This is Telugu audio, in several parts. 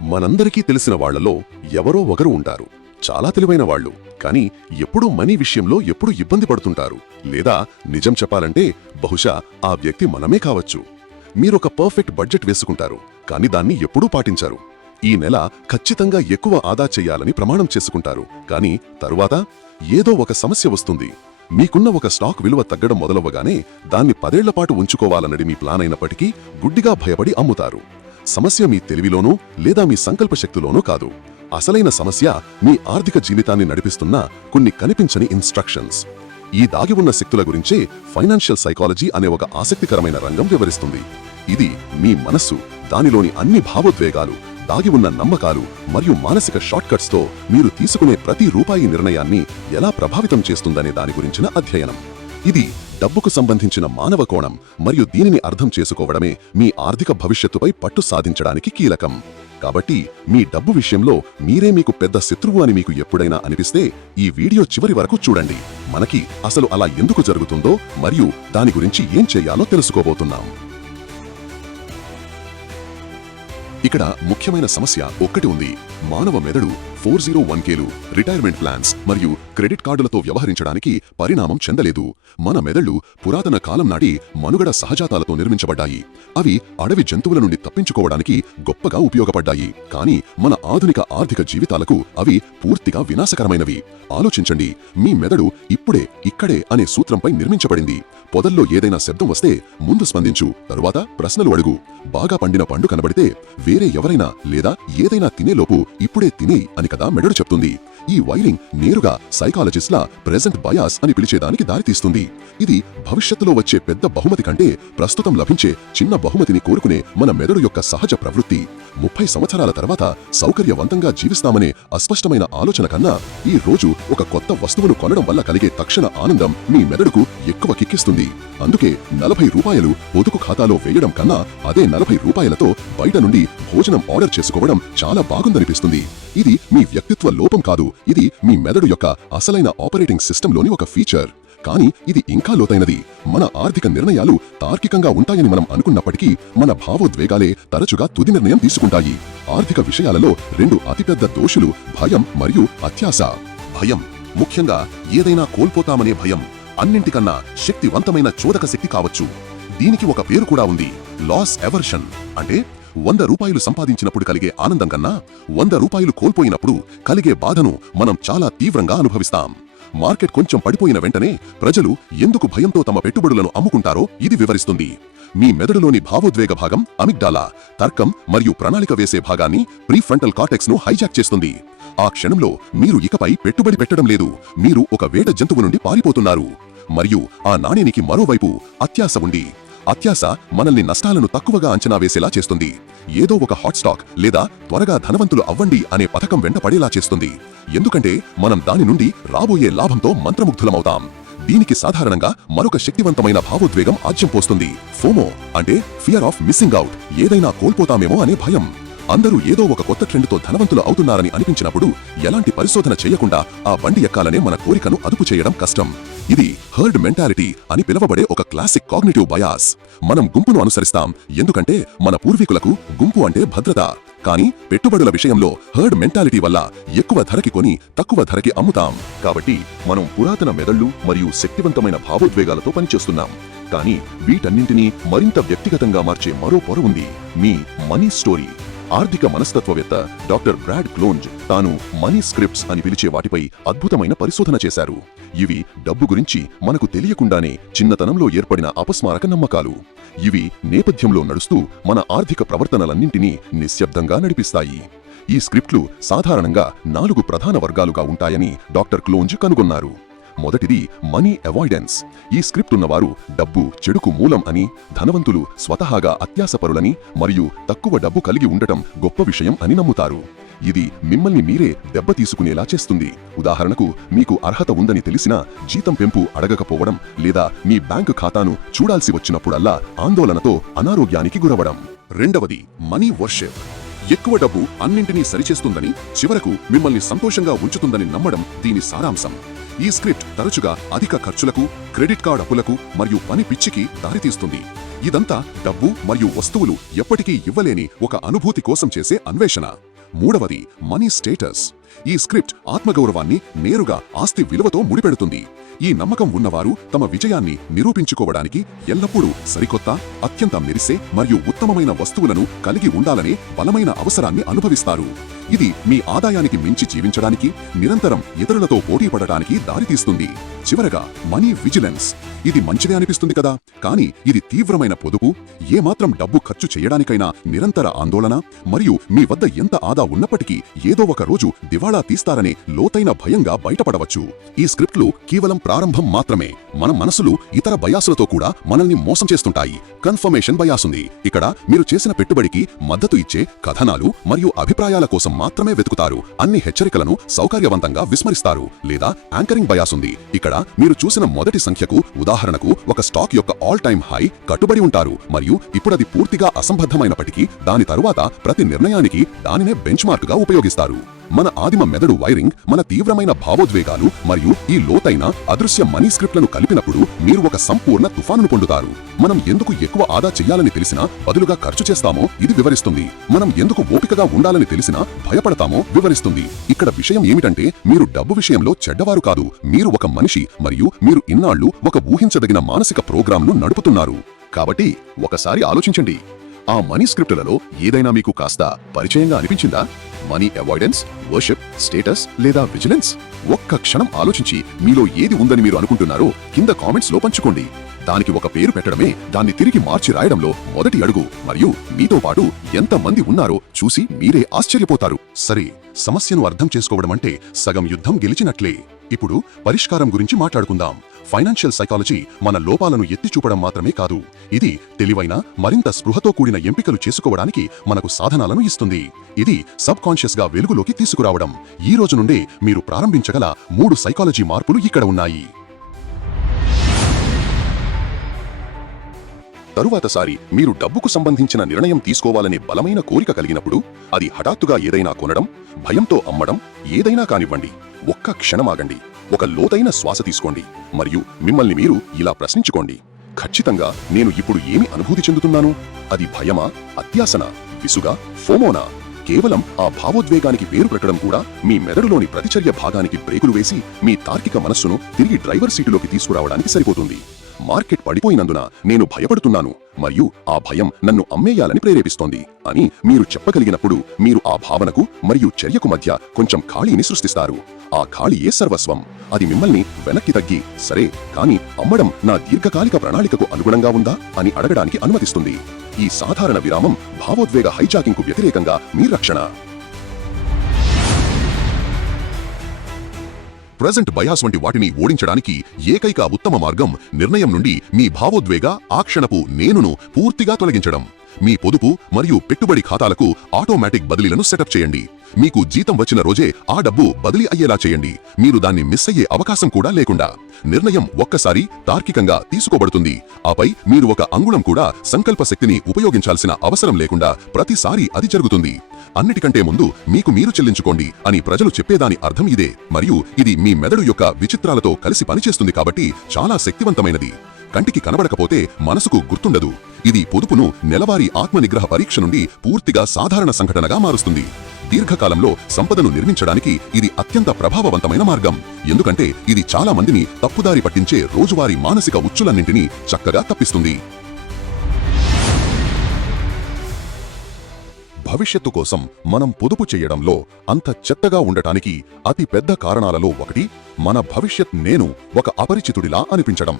మనందరికీ తెలిసిన వాళ్ళలో ఎవరో ఒకరు ఉంటారు. చాలా తెలివైన వాళ్ళు. కానీ ఎప్పుడూ మనీ విషయంలో ఎప్పుడు ఇబ్బంది పడుతుంటారు. లేదా నిజం చెప్పాలంటే బహుశా ఆ వ్యక్తి మనమే కావచ్చు. మీరొక పర్ఫెక్ట్ బడ్జెట్ వేసుకుంటారు. కానీ దాన్ని ఎప్పుడూ పాటించారు. ఈ నెల ఖచ్చితంగా ఎక్కువ ఆదా చెయ్యాలని ప్రమాణం చేసుకుంటారు. కానీ తరువాత ఏదో ఒక సమస్య వస్తుంది. మీకున్న ఒక స్టాక్ విలువ తగ్గడం మొదలవ్వగానే దాన్ని పదేళ్ళపాటు ఉంచుకోవాలన్నది మీ ప్లాన్ అయినప్పటికీ గుడ్డిగా భయపడి అమ్ముతారు. సమస్య మీ తెలివిలోనూ లేదా మీ సంకల్ప శక్తిలోనూ కాదు. అసలైన సమస్య మీ ఆర్థిక జీవితాన్ని నడిపిస్తున్న కొన్ని కనిపించని ఇన్స్ట్రక్షన్స్ ఈ దాగి ఉన్న శక్తుల గురించే ఫైనాన్షియల్ సైకాలజీ అనే ఒక ఆసక్తికరమైన రంగం వివరిస్తుంది. ఇది మీ మనస్సు దానిలోని అన్ని భావోద్వేగాలు దాగి ఉన్న నమ్మకాలు మరియు మానసిక షార్ట్కట్స్తో మీరు తీసుకునే ప్రతి రూపాయి నిర్ణయాన్ని ఎలా ప్రభావితం చేస్తుందనే దాని గురించిన అధ్యయనం. ఇది డబ్బుకు సంబంధించిన మానవ కోణం మరియు దీనిని అర్థం చేసుకోవడమే మీ ఆర్థిక భవిష్యత్తుపై పట్టు సాధించడానికి కీలకం. కాబట్టి మీ డబ్బు విషయంలో మీరే మీకు పెద్ద శత్రువు అని మీకు ఎప్పుడైనా అనిపిస్తే ఈ వీడియో చివరి వరకు చూడండి. మనకి అసలు అలా ఎందుకు జరుగుతుందో మరియు దాని గురించి ఏం చేయాలో తెలుసుకోబోతున్నాం. ఇక్కడ ముఖ్యమైన సమస్య ఒక్కటి ఉంది. మానవ మెదడు ఫోర్ జీరో వన్ కేలు రిటైర్మెంట్ ప్లాన్స్ మరియు క్రెడిట్ కార్డులతో వ్యవహరించడానికి పరిణామం చెందలేదు. మన మెదళ్ళు పురాతన కాలం నాటి మనుగడ సహజాతాలతో నిర్మించబడ్డాయి. అవి అడవి జంతువుల నుండి తప్పించుకోవడానికి గొప్పగా ఉపయోగపడ్డాయి. కానీ మన ఆధునిక ఆర్థిక జీవితాలకు అవి పూర్తిగా వినాశకరమైనవి. ఆలోచించండి మీ మెదడు ఇప్పుడే ఇక్కడే అనే సూత్రంపై నిర్మించబడింది. పొదల్లో ఏదైనా శబ్దం వస్తే ముందు స్పందించు తరువాత ప్రశ్నలు అడుగు. బాగా పండిన పండు కనబడితే వేరే ఎవరైనా లేదా ఏదైనా తినేలోపు ఇప్పుడే తినే అని కదా మెదడు చెప్తుంది. ఈ వైరింగ్ నేరుగా సైకాలజిస్ట్ల ప్రెజెంట్ బయాస్ అని పిలిచేదానికి దారితీస్తుంది. ఇది భవిష్యత్తులో వచ్చే పెద్ద బహుమతి కంటే ప్రస్తుతం లభించే చిన్న బహుమతిని కోరుకునే మన మెదడు యొక్క సహజ ప్రవృత్తి. ముప్పై సంవత్సరాల తర్వాత సౌకర్యవంతంగా జీవిస్తామనే అస్పష్టమైన ఆలోచన కన్నా ఈ రోజు ఒక కొత్త వస్తువును కొనడం వల్ల కలిగే తక్షణ ఆనందం మీ మెదడుకు ఎక్కువ కిక్కిస్తుంది. అందుకే నలభై రూపాయలు పొదుపు ఖాతాలో వేయడం కన్నా అదే నలభై రూపాయలతో బయట నుండి భోజనం ఆర్డర్ చేసుకోవడం చాలా బాగుందనిపిస్తుంది. ఇది మీ వ్యక్తిత్వ లోపం కాదు ఇది మీ మెదడు యొక్క అసలైన ఆపరేటింగ్ సిస్టంలోని ఒక ఫీచర్. కానీ ఇది ఇంకా లోతైనది. మన ఆర్థిక నిర్ణయాలు తార్కికంగా ఉంటాయని మనం అనుకున్నప్పటికీ మన భావోద్వేగాలే తరచుగా తుది నిర్ణయం తీసుకుంటాయి. ఆర్థిక విషయాలలో రెండు అతిపెద్ద దోషులు భయం మరియు అత్యాశ. భయం ముఖ్యంగా ఏదైనా కోల్పోతామనే భయం. అన్నింటికన్నా శక్తివంతమైన చోదక శక్తి కావచ్చు. దీనికి ఒక పేరు కూడా ఉంది లాస్ ఎవర్షన్. అంటే వంద రూపాయలు సంపాదించినప్పుడు కలిగే ఆనందం కన్నా వంద రూపాయలు కోల్పోయినప్పుడు కలిగే బాధను మనం చాలా తీవ్రంగా అనుభవిస్తాం. మార్కెట్ కొంచెం పడిపోయిన వెంటనే ప్రజలు ఎందుకు భయంతో తమ పెట్టుబడులను అమ్ముకుంటారో ఇది వివరిస్తుంది. మీ మెదడులోని భావోద్వేగ భాగం అమిగ్డాలా తర్కం మరియు ప్రణాళిక వేసే భాగాన్ని ప్రీఫ్రంటల్ కార్టెక్స్ను హైజాక్ చేస్తుంది. ఆ క్షణంలో మీరు ఇకపై పెట్టుబడి పెట్టడం లేదు. మీరు ఒక వేట జంతువు నుండి పారిపోతున్నారు. మరియు ఆ నాణేనికి మరోవైపు అత్యాశ ఉంది. అత్యాశ మనల్ని నష్టాలను తక్కువగా అంచనా వేసేలా చేస్తుంది. ఏదో ఒక హాట్ స్టాక్ లేదా త్వరగా ధనవంతులు అవ్వండి అనే పథకం వెంట పడేలా చేస్తుంది. ఎందుకంటే మనం దాని నుండి రాబోయే లాభంతో మంత్రముగ్ధులమవుతాం. దీనికి సాధారణంగా మరొక శక్తివంతమైన భావోద్వేగం ఆజ్యం పోస్తుంది. ఫోమో అంటే ఫియర్ ఆఫ్ మిస్సింగ్ అవుట్ ఏదైనా కోల్పోతామేమో అనే భయం. అందరూ ఏదో ఒక కొత్త ట్రెండ్తో ధనవంతులు అవుతున్నారని అనిపించినప్పుడు ఎలాంటి పరిశోధన చేయకుండా ఆ బండి ఎక్కాలనే మన కోరికను అదుపు చేయడం కష్టం. ఇది హర్డ్ మెంటాలిటీ అని పిలువబడే ఒక క్లాసిక్ కాగ్నిటివ్ బయాస్. మనం గుంపును అనుసరిస్తాం ఎందుకంటే మన పూర్వీకులకు గుంపు అంటే భద్రత. కానీ పెట్టుబడుల విషయంలో హర్డ్ మెంటాలిటీ వల్ల ఎక్కువ ధరకి కొని తక్కువ ధరకి అమ్ముతాం. కాబట్టి మనం పురాతన మెదళ్ళు మరియు శక్తివంతమైన భావోద్వేగాలతో పనిచేస్తున్నాం. కానీ వీటన్నింటినీ మరింత వ్యక్తిగతంగా మార్చే మరో పొర ఉంది. మీ మనీ స్టోరీ. ఆర్థిక మనస్తత్వవేత్త డాక్టర్ బ్రాడ్ క్లోంజ్ తాను మనీ స్క్రిప్ట్స్ అని పిలిచే వాటిపై అద్భుతమైన పరిశోధన చేశారు. ఇవి డబ్బు గురించి మనకు తెలియకుండానే చిన్నతనంలో ఏర్పడిన అపస్మారక నమ్మకాలు. ఇవి నేపథ్యంలో నడుస్తూ మన ఆర్థిక ప్రవర్తనలన్నింటినీ నిశ్శబ్దంగా నడిపిస్తాయి. ఈ స్క్రిప్ట్లు సాధారణంగా నాలుగు ప్రధాన వర్గాలుగా ఉంటాయని డాక్టర్ క్లోంజ్ కనుగొన్నారు. మొదటిది మనీ అవాయిడెన్స్. ఈ స్క్రిప్ట్ ఉన్నవారు డబ్బు చెడుకు మూలం అని ధనవంతులు స్వతహాగా అత్యాసపరులని మరియు తక్కువ డబ్బు కలిగి ఉండటం గొప్ప విషయం అని నమ్ముతారు. ఇది మిమ్మల్ని మీరే దెబ్బ తీసుకునేలా చేస్తుంది. ఉదాహరణకు మీకు అర్హత ఉందని తెలిసినా జీతం పెంపు అడగకపోవడం లేదా మీ బ్యాంకు ఖాతాను చూడాల్సి వచ్చినప్పుడల్లా ఆందోళనతో అనారోగ్యానికి గురవడం. రెండవది మనీ వర్షిప్. ఎక్కువ డబ్బు అన్నింటినీ సరిచేస్తుందని చివరకు మిమ్మల్ని సంతోషంగా ఉంచుతుందని నమ్మడం దీని సారాంశం. ఈ స్క్రిప్ట్ తరచుగా అధిక ఖర్చులకు క్రెడిట్ కార్డ్ అప్పులకు మరియు పని పిచ్చికి దారితీస్తుంది. ఇదంతా డబ్బు మరియు వస్తువులు ఎప్పటికీ ఇవ్వలేని ఒక అనుభూతి కోసం చేసే అన్వేషణ. మూడవది మనీ స్టేటస్. ఈ స్క్రిప్ట్ ఆత్మగౌరవాన్ని నేరుగా ఆస్తి విలువతో ముడిపెడుతుంది. ఈ నమ్మకం ఉన్నవారు తమ విజయాన్ని నిరూపించుకోవడానికి ఎల్లప్పుడూ సరికొత్త అత్యంత మెరిసే మరియు ఉత్తమమైన వస్తువులను కలిగి ఉండాలనే బలమైన అవసరాన్ని అనుభవిస్తారు. ఇది మీ ఆదాయానికి మించి జీవించడానికి నిరంతరం ఇతరులతో పోటీ పడటానికి దారితీస్తుంది. చివరగా మనీ విజిలెన్స్. ఇది మంచిదే అనిపిస్తుంది కదా కానీ ఇది తీవ్రమైన పొదుపు. ఏమాత్రం డబ్బు ఖర్చు చేయడానికైనా నిరంతర ఆందోళన మరియు మీ వద్ద ఎంత ఆదా ఉన్నప్పటికీ ఏదో ఒక రోజు దివాళా తీస్తారనే లోతైన భయంగా బయటపడవచ్చు. ఈ స్క్రిప్ట్లు కేవలం ప్రారంభం మాత్రమే. మన మనసులు ఇతర బయాసులతో కూడా మనల్ని మోసం చేస్తుంటాయి. కన్ఫర్మేషన్ బయాసుంది. ఇక్కడ మీరు చేసిన పెట్టుబడికి మద్దతు ఇచ్చే కథనాలు మరియు అభిప్రాయాల కోసం మాత్రమే వెతుకుతారు. అన్ని హెచ్చరికలను సౌకర్యవంతంగా విస్మరిస్తారు. లేదా యాంకరింగ్ బయాస్ ఉంది. ఇక్కడ మీరు చూసిన మొదటి సంఖ్యకు ఉదాహరణకు ఒక స్టాక్ యొక్క ఆల్ టైమ్ హై కట్టుబడి ఉంటారు. మరియు ఇప్పుడది పూర్తిగా అసంబద్ధమైనప్పటికీ దాని తరువాత ప్రతి నిర్ణయానికి దానినే బెంచ్ మార్క్గా ఉపయోగిస్తారు. మన ఆదిమ మెదడు వైరింగ్ మన తీవ్రమైన భావోద్వేగాలు మరియు ఈ లోతైన అదృశ్య మనీ స్క్రిప్ట్లను కలిపినప్పుడు మీరు ఒక సంపూర్ణ తుఫాను పొందుతారు. మనం ఎందుకు ఎక్కువ ఆదా చేయాలని తెలిసినా బదులుగా ఖర్చు చేస్తామో ఇది వివరిస్తుంది. మనం ఎందుకు ఓపికగా ఉండాలని తెలిసినా భయపడతామో వివరిస్తుంది. ఇక్కడ విషయం ఏమిటంటే మీరు డబ్బు విషయంలో చెడ్డవారు కాదు. మీరు ఒక మనిషి మరియు మీరు ఇన్నాళ్ళు ఒక ఊహించదగిన మానసిక ప్రోగ్రాంను నడుపుతున్నారు. కాబట్టి ఒకసారి ఆలోచించండి. ఆ మనీ స్క్రిప్టులలో ఏదైనా మీకు కాస్త పరిచయంగా అనిపించిందా? మనీ అవాయిడెన్స్ వర్షిప్ స్టేటస్ లేదా విజిలెన్స్ ఒక్క క్షణం ఆలోచించి మీలో ఏది ఉందని మీరు అనుకుంటున్నారో కింద కామెంట్స్లో పంచుకోండి. దానికి ఒక పేరు పెట్టడమే దాన్ని తిరిగి మార్చి రాయడంలో మొదటి అడుగు. మరియు మీతో పాటు ఎంత మంది ఉన్నారో చూసి మీరే ఆశ్చర్యపోతారు. సరే సమస్యను అర్థం చేసుకోవడం అంటే సగం యుద్ధం గెలిచినట్లే. ఇప్పుడు పరిష్కారం గురించి మాట్లాడుకుందాం. ఫైనాన్షియల్ సైకాలజీ మన లోపాలను ఎత్తి చూపడం మాత్రమే కాదు. ఇది తెలివైన మరింత స్పృహతో కూడిన ఎంపికలు చేసుకోవడానికి మనకు సాధనాలను ఇస్తుంది. ఇది సబ్ కాన్షియస్గా వెలుగులోకి తీసుకురావడం. ఈ రోజు నుండే మీరు ప్రారంభించగల మూడు సైకాలజీ మార్పులు ఇక్కడ ఉన్నాయి. తరువాతసారి మీరు డబ్బుకు సంబంధించిన నిర్ణయం తీసుకోవాలనే బలమైన కోరిక కలిగినప్పుడు అది హఠాత్తుగా ఏదైనా కొనడం భయంతో అమ్మడం ఏదైనా కానివ్వండి. ఒక్క క్షణమాగండి. ఒక లోతైన శ్వాస తీసుకోండి. మరియు మిమ్మల్ని మీరు ఇలా ప్రశ్నించుకోండి. ఖచ్చితంగా నేను ఇప్పుడు ఏమి అనుభూతి చెందుతున్నాను? అది భయమా? అత్యాసన? విసుగా? ఫోమోనా? కేవలం ఆ భావోద్వేగానికి పేరు పెట్టడం కూడా మీ మెదడులోని ప్రతిచర్య భాగానికి బ్రేకులు వేసి మీ తార్కిక మనస్సును తిరిగి డ్రైవర్ సీటులోకి తీసుకురావడానికి సరిపోతుంది. మార్కెట్ పడిపోయినందున నేను భయపడుతున్నాను మరియు ఆ భయం నన్ను అమ్మేయాలని ప్రేరేపిస్తోంది అని మీరు చెప్పగలిగినప్పుడు మీరు ఆ భావనకు మరియు చర్యకు మధ్య కొంచెం ఖాళీని సృష్టిస్తారు. ఆ ఖాళీయే సర్వస్వం? అది మిమ్మల్ని వెనక్కి తగ్గి సరే కానీ అమ్మడం నా దీర్ఘకాలిక ప్రణాళికకు అనుగుణంగా ఉందా అని అడగడానికి అనుమతిస్తుంది. ఈ సాధారణ విరామం భావోద్వేగ హైజాకింగ్కు వ్యతిరేకంగా మీ రక్షణ. ప్రజెంట్ బయాస్ వంటి వాటిని ఓడించడానికి ఏకైక ఉత్తమ మార్గం నిర్ణయం నుండి మీ భావోద్వేగ ఆక్షణపు నేనును పూర్తిగా తొలగించడం. మీ పొదుపు మరియు పెట్టుబడి ఖాతాలకు ఆటోమేటిక్ బదిలీలను సెటప్ చేయండి. మీకు జీతం వచ్చిన రోజే ఆ డబ్బు బదిలీ అయ్యేలా చేయండి. మీరు దాన్ని మిస్ అయ్యే అవకాశం కూడా లేకుండా. నిర్ణయం ఒక్కసారి తార్కికంగా తీసుకోబడుతుంది. ఆపై మీరు ఒక అంగుళం కూడా సంకల్ప శక్తిని ఉపయోగించాల్సిన అవసరం లేకుండా ప్రతిసారి అది జరుగుతుంది. అన్నిటికంటే ముందు మీకు మీరు చెల్లించుకోండి అని ప్రజలు చెప్పేదాని అర్థం ఇదే. మరియు ఇది మీ మెదడు యొక్క విచిత్రాలతో కలిసి పనిచేస్తుంది కాబట్టి చాలా శక్తివంతమైనది. కంటికి కనబడకపోతే మనసుకు గుర్తుండదు. ఇది పొదుపును నెలవారీ ఆత్మనిగ్రహ పరీక్ష నుండి పూర్తిగా సాధారణ సంఘటనగా మారుస్తుంది. దీర్ఘకాలంలో సంపదను నిర్మించడానికి ఇది అత్యంత ప్రభావవంతమైన మార్గం. ఎందుకంటే ఇది చాలా మందిని తప్పుదారి పట్టించే రోజువారీ మానసిక ఉచ్చులన్నింటినీ చక్కగా తప్పిస్తుంది. భవిష్యత్తు కోసం మనం పొదుపు చేయడంలో అంత చెత్తగా ఉండటానికి అతి పెద్ద కారణాలలో ఒకటి మన భవిష్యత్ నేను ఒక అపరిచితుడిలా అనిపించడం.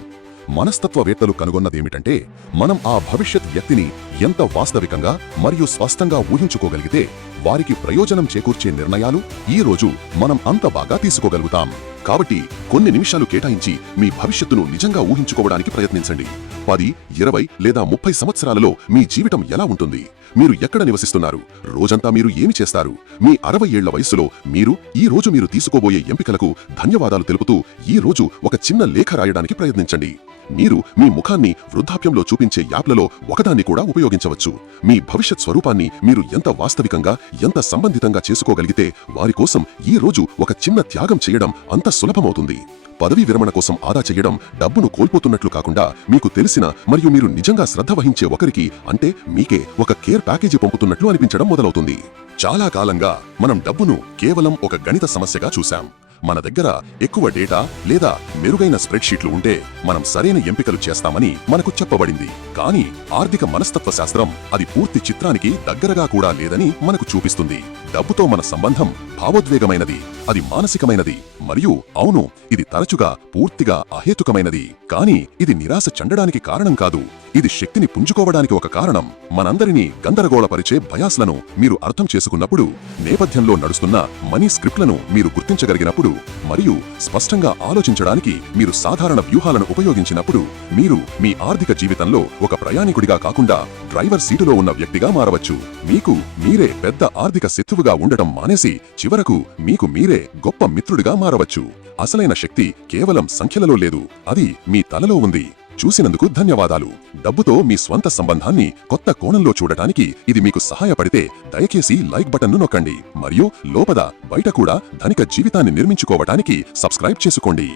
మనస్తత్వవేత్తలు కనుగొన్నదేమిటంటే మనం ఆ భవిష్యత్ వ్యక్తిని ఎంత వాస్తవికంగా మరియు స్పష్టంగా ఊహించుకోగలిగితే వారికి ప్రయోజనం చేకూర్చే నిర్ణయాలు ఈ రోజు మనం అంత బాగా తీసుకోగలుగుతాం. కాబట్టి కొన్ని నిమిషాలు కేటాయించి మీ భవిష్యత్తును నిజంగా ఊహించుకోవడానికి ప్రయత్నించండి. పది ఇరవై లేదా ముప్పై సంవత్సరాలలో మీ జీవితం ఎలా ఉంటుంది? మీరు ఎక్కడ నివసిస్తున్నారు? రోజంతా మీరు ఏమి చేస్తారు? మీ అరవై ఏళ్ళ వయస్సులో మీరు ఈ రోజు మీరు తీసుకోబోయే ఎంపికలకు ధన్యవాదాలు తెలుపుతూ ఈ రోజు ఒక చిన్న లేఖ రాయడానికి ప్రయత్నించండి. మీరు మీ ముఖాన్ని వృద్ధాప్యంలో చూపించే యాప్లలో ఒకదాన్ని కూడా ఉపయోగించవచ్చు. మీ భవిష్యత్ స్వరూపాన్ని మీరు ఎంత వాస్తవికంగా ఎంత సంబంధితంగా చేసుకోగలిగితే వారి కోసం ఈ రోజు ఒక చిన్న త్యాగం చేయడం అంత సులభమవుతుంది. పదవీ విరమణ కోసం ఆదా చేయడం డబ్బును కోల్పోతున్నట్లు కాకుండా మీకు తెలిసిన మరియు మీరు నిజంగా శ్రద్ధ వహించే ఒకరికి అంటే మీకే ఒక కేర్ ప్యాకేజీ పంపుతున్నట్లు అనిపించడం మొదలవుతుంది. చాలా కాలంగా మనం డబ్బును కేవలం ఒక గణిత సమస్యగా చూశాం. మన దగ్గర ఎక్కువ డేటా లేదా మెరుగైన స్ప్రెడ్షీట్లు ఉంటే మనం సరైన ఎంపికలు చేస్తామని మనకు చెప్పబడింది. కానీ ఆర్థిక మనస్తత్వ శాస్త్రం అది పూర్తి చిత్రానికి దగ్గరగా కూడా లేదని మనకు చూపిస్తుంది. డబ్బుతో మన సంబంధం భావోద్వేగమైనది అది మానసికమైనది మరియు అవును ఇది తరచుగా పూర్తిగా అహేతుకమైనది కానీ ఇది నిరాశ చెందడానికి కారణం కాదు. ఇది శక్తిని పుంజుకోవడానికి ఒక కారణం. మనందరినీ గందరగోళపరిచే భయాస్లను మీరు అర్థం చేసుకున్నప్పుడు నేపథ్యంలో నడుస్తున్న మనీ స్క్రిప్ట్లను మీరు గుర్తించగలిగినప్పుడు మరియు స్పష్టంగా ఆలోచించడానికి మీరు సాధారణ వ్యూహాలను ఉపయోగించినప్పుడు మీరు మీ ఆర్థిక జీవితంలో ఒక ప్రయాణికుడిగా కాకుండా డ్రైవర్ సీటులో ఉన్న వ్యక్తిగా మారవచ్చు. మీకు మీరే పెద్ద ఆర్థిక శత్రువుగా ఉండటం మానేసి చివరకు మీకు మీరే గొప్ప మిత్రుడిగా మారవచ్చు. అసలైన శక్తి కేవలం సంఖ్యలలో లేదు. అది మీ తలలో ఉంది. చూసినందుకు ధన్యవాదాలు. డబ్బుతో మీ స్వంత సంబంధాన్ని కొత్త కోణంలో చూడటానికి ఇది మీకు సహాయపడితే దయచేసి లైక్ బటన్ను నొక్కండి. మరియు లోపద బయట కూడా ధనిక జీవితాన్ని నిర్మించుకోవటానికి సబ్స్క్రైబ్ చేసుకోండి.